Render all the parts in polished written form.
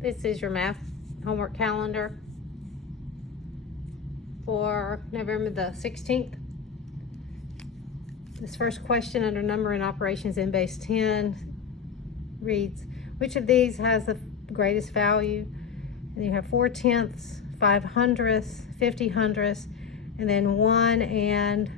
This is your math homework calendar for November the 16th. This first question under number and operations in base 10 reads, which of these has the greatest value? And you have 4/10ths, 5/100ths, 50/100ths, and then 1 and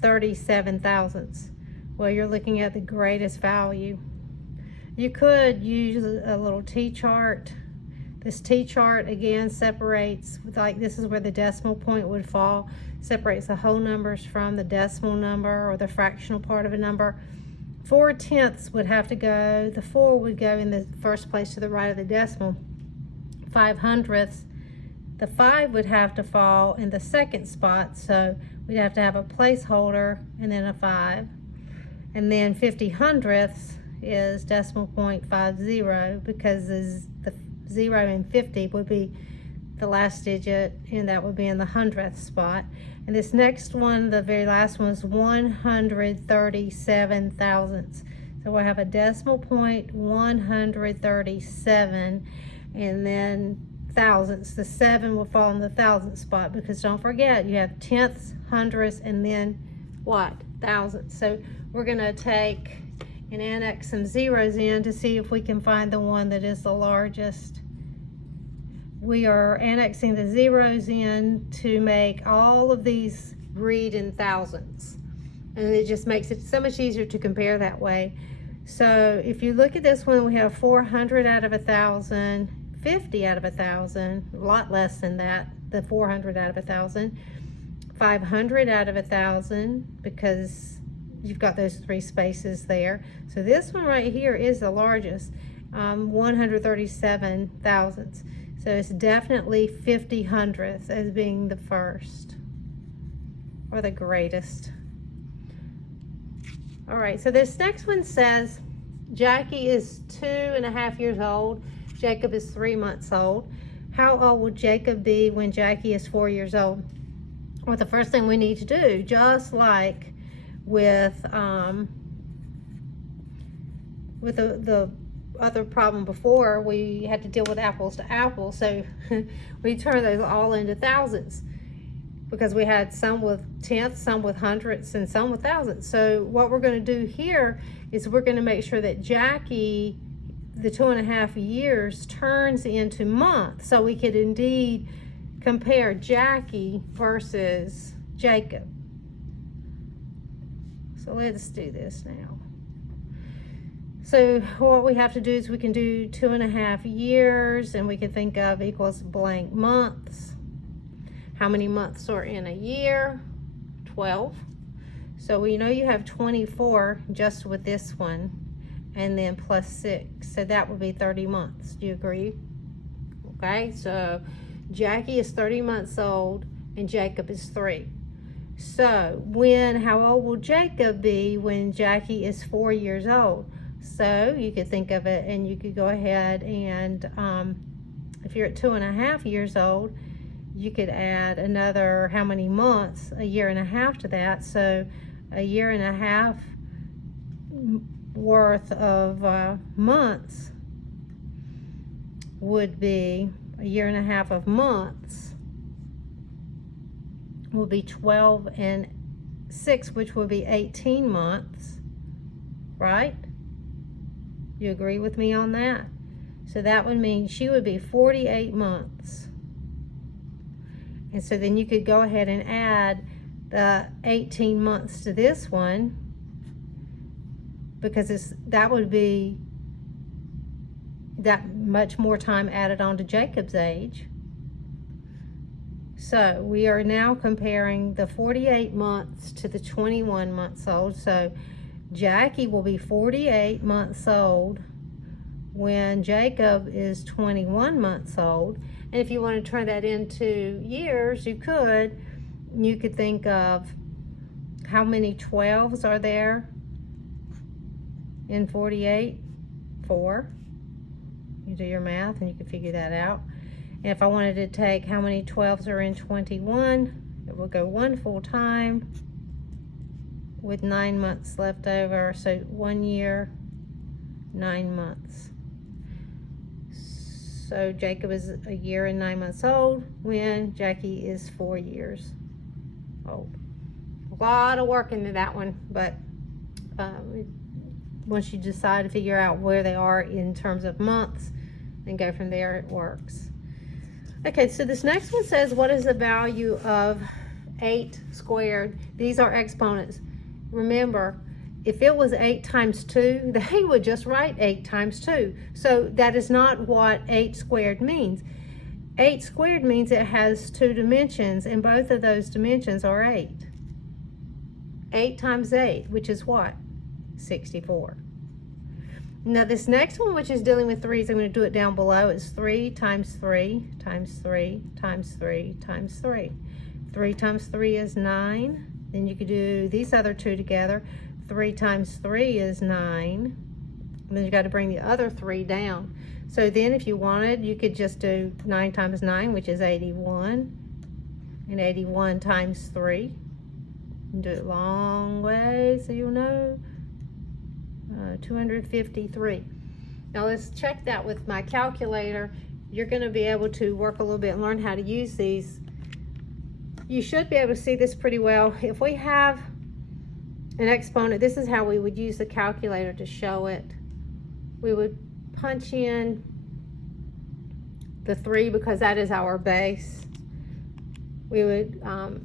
37/1000ths. Well, you're looking at the greatest value. You could use a little T-chart. This T-chart again separates, like this is where the decimal point would fall, separates the whole numbers from the decimal number or the fractional part of a number. 4/10ths would have to go, the 4 would go in the first place to the right of the decimal. 5/100ths, the 5 would have to fall in the second spot, so we'd have to have a placeholder and then a 5. And then 50/100ths is decimal point 50, because the 0 and 50 would be the last digit, and that would be in the 100th spot. And this next one, the very last one, is 137/1000ths. So we'll have a decimal point 137, and then thousandths. The 7 will fall in the thousandth spot, because don't forget, you have tenths, hundredths, and then what? Thousandths. So we're going to take and annex some zeros in to see if we can find the one that is the largest. We are annexing the zeros in to make all of these read in thousandths. And it just makes it so much easier to compare that way. So if you look at this one, we have 400 out of 1,000, 50 out of 1,000, a lot less than that, the 400 out of 1,000, 500 out of 1,000, because you've got those 3 spaces there. So this one right here is the largest, 137 thousandths. So it's definitely 50/100ths as being the first or the greatest. All right, so this next one says Jackie is 2.5 years old. Jacob is 3 months old. How old will Jacob be when Jackie is 4 years old? Well, the first thing we need to do, just like with the other problem before, we had to deal with apples to apples, so we turned those all into thousandths, because we had some with tenths, some with hundredths, and some with thousandths. So what we're going to do here is we're going to make sure that Jackie, the 2.5 years, turns into months, so we could indeed compare Jackie versus Jacob. So let's do this now. So what we have to do is we can do 2.5 years, and we can think of equals blank months. How many months are in a year? 12. So we know you have 24 just with this one, and then plus 6. So that would be 30 months. Do you agree? Okay, so Jackie is 30 months old, and Jacob is 3. So how old will Jacob be when Jackie is 4 years old? So you could think of it, and you could go ahead and if you're at 2.5 years old, you could add another how many months, 1.5 years to that. So 1.5 years worth of months would be 1.5 years of months will be 12 and 6, which will be 18 months, right? You agree with me on that? So that would mean she would be 48 months. And so then you could go ahead and add the 18 months to this one, because that would be that much more time added on to Jacob's age. So we are now comparing the 48 months to the 21 months old. So Jackie will be 48 months old when Jacob is 21 months old. And if you want to turn that into years, you could think of how many 12s are there in 48? 4. You do your math and you can figure that out. And if I wanted to take how many 12s are in 21, it will go 1 full time with 9 months left over. So 1 year, 9 months. So Jacob is a year and 9 months old when Jackie is 4 years old. A lot of work into that one, but once you decide to figure out where they are in terms of months and go from there, it works. Okay, so this next one says, what is the value of 8 squared? These are exponents. Remember, if it was 8 times 2, they would just write 8 times 2. So that is not what 8 squared means. 8 squared means it has 2 dimensions, and both of those dimensions are 8. 8 times 8, which is what? 64. Now this next one, which is dealing with 3s, I'm going to do it down below. It's 3 times 3 times 3 times 3 times 3. 3 times 3 is 9. Then you could do these other two together. 3 times 3 is 9. And then you got to bring the other 3 down. So then if you wanted, you could just do 9 times 9, which is 81. And 81 times 3. And do it long way so you'll know. 253. Now let's check that with my calculator. You're going to be able to work a little bit and learn how to use these. You should be able to see this pretty well. If we have an exponent, this is how we would use the calculator to show it. We would punch in the 3 because that is our base. We would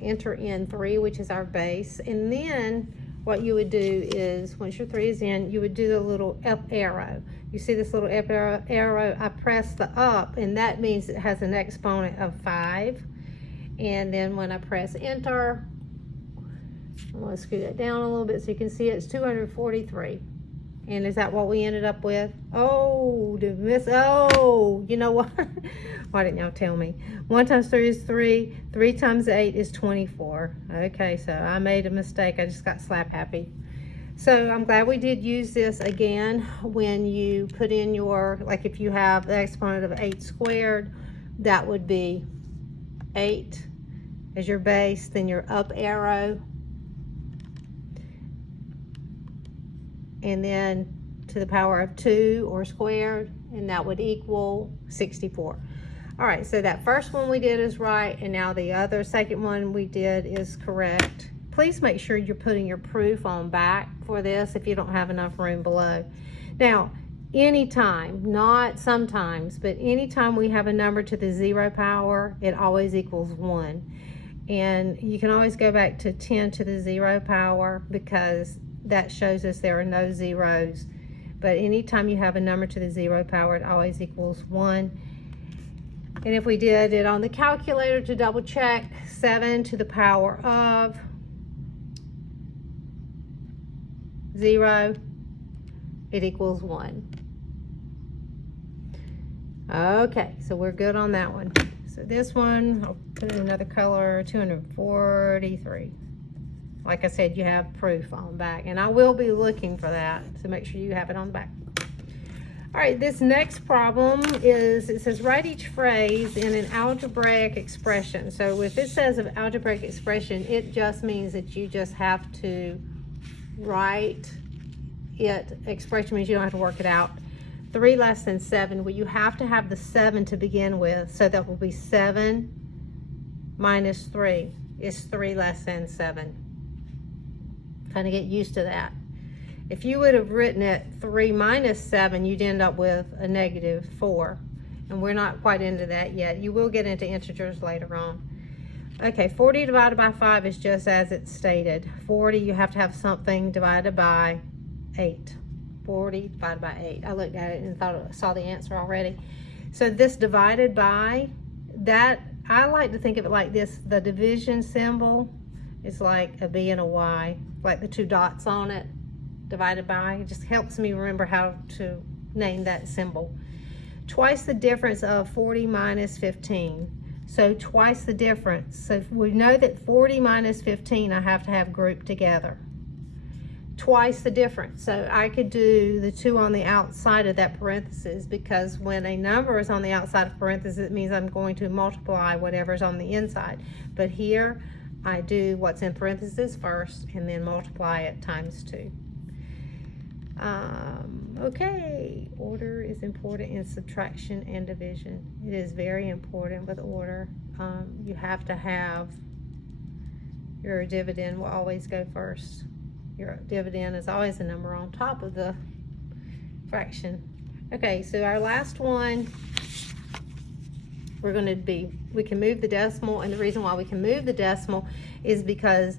enter in 3, which is our base, and then what you would do is, once your 3 is in, you would do the little up arrow. You see this little up arrow? I press the up, and that means it has an exponent of 5. And then when I press enter, I'm going to screw that down a little bit so you can see it's 243. And is that what we ended up with? Oh, you know what? Why didn't y'all tell me? 1 times 3 is 3. 3 times 8 is 24. Okay, so I made a mistake. I just got slap happy. So I'm glad we did use this again when you put in your, like if you have the exponent of 8 squared, that would be 8 as your base, then your up arrow, and then to the power of 2 or squared, and that would equal 64. All right, so that first one we did is right, and now the second one we did is correct. Please make sure you're putting your proof on back for this if you don't have enough room below. Now, anytime, not sometimes, but anytime we have a number to the 0 power, it always equals 1. And you can always go back to 10 to the 0 power because that shows us there are no zeros. But anytime you have a number to the 0 power, it always equals 1. And if we did it on the calculator to double check, 7 to the power of 0, it equals 1. Okay, so we're good on that one. So this one, I'll put in another color, 243. Like I said, you have proof on the back, and I will be looking for that, so make sure you have it on the back. All right, this next problem is, it says write each phrase in an algebraic expression. So if it says an algebraic expression, it just means that you just have to write it. Expression means you don't have to work it out. 3 less than 7, well, you have to have the 7 to begin with, so that will be 7 minus 3 is 3 less than 7. Kind of get used to that. If you would have written it 3 minus 7, you'd end up with a negative 4. And we're not quite into that yet. You will get into integers later on. Okay, 40 divided by 5 is just as it's stated. 40, you have to have something divided by 8. 40 divided by 8. I looked at it and thought saw the answer already. So this divided by, that, I like to think of it like this. The division symbol is like a B and a Y, like the 2 dots on it. Divided by, it just helps me remember how to name that symbol. Twice the difference of 40 minus 15. So twice the difference. So we know that 40 minus 15 I have to have grouped together. Twice the difference. So I could do the 2 on the outside of that parenthesis, because when a number is on the outside of parenthesis, it means I'm going to multiply whatever's on the inside. But here I do what's in parentheses first and then multiply it times 2. Okay, order is important in subtraction and division. It is very important with order. You have to have your dividend will always go first. Your dividend is always a number on top of the fraction. Okay, so our last one, we can move the decimal, and the reason why we can move the decimal is because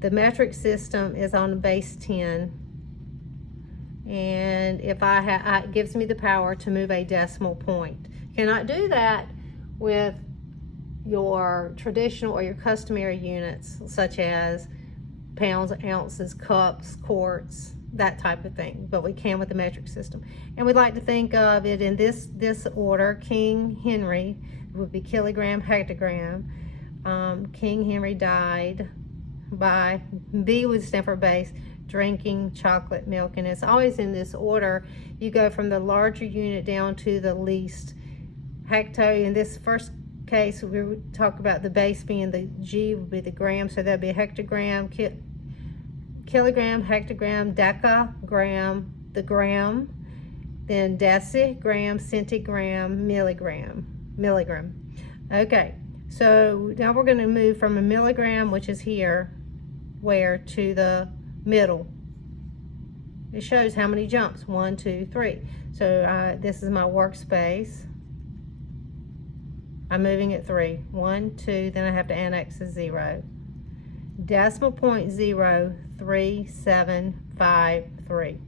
the metric system is on base 10, and if it gives me the power to move a decimal point. Cannot do that with your traditional or your customary units, such as pounds, ounces, cups, quarts, that type of thing, but we can with the metric system. And we'd like to think of it in this order. King Henry would be kilogram, hectogram. King Henry died by, B would stand for base, drinking chocolate milk, and it's always in this order. You go from the larger unit down to the least. Hecto, in this first case, we would talk about the base being the G would be the gram, so that'd be a hectogram, kilogram, hectogram, decagram, the gram, then decigram, centigram, milligram. Okay, so now we're going to move from a milligram, which is here, to the middle. It shows how many jumps, 1, 2, 3. So this is my workspace. I'm moving it 3, 1, 2, then I have to annex a 0. Decimal point 0, 3, 7, 5, 3.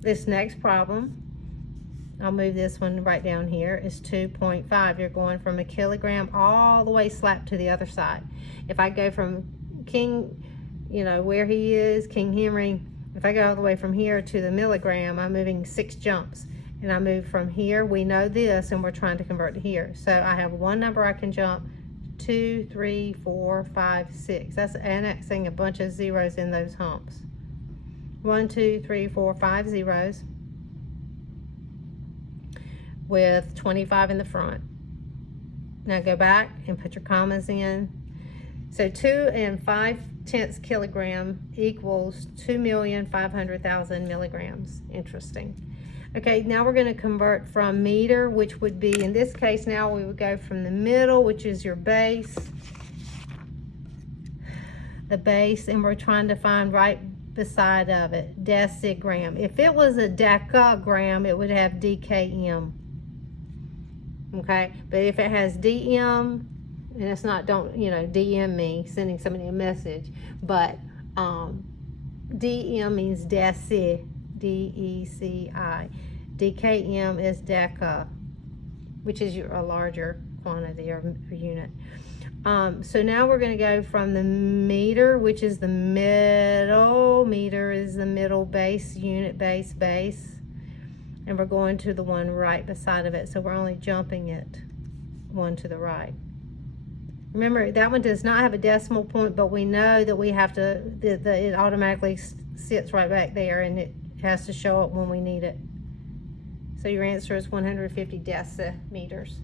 This next problem, I'll move this one right down here, is 2.5. You're going from a kilogram all the way slap to the other side. If I go from King, where he is, King Henry, if I go all the way from here to the milligram, I'm moving 6 jumps. And I move from here, we know this, and we're trying to convert to here. So I have one number I can jump, 2, 3, 4, 5, 6. That's annexing a bunch of zeros in those humps. 1, 2, 3, 4, 5 zeros with 25 in the front. Now go back and put your commas in. So 2 5/10 kilogram equals 2,500,000 milligrams. Interesting. Okay, now we're going to convert from meter, which would be, in this case now we would go from the middle, which is your base, the base, and we're trying to find right beside of it, decigram. If it was a decagram, it would have DKM. Okay, but if it has DM, and it's not, don't, DM me, sending somebody a message, but DM means deci, DECI. DKM is deca, which is a larger quantity or unit. So now we're going to go from the meter, which is the middle. Meter is the middle base, unit base, and we're going to the one right beside of it. So we're only jumping it one to the right. Remember, that one does not have a decimal point, but we know that we have to, it automatically sits right back there, and it has to show up when we need it. So your answer is 150 decimeters.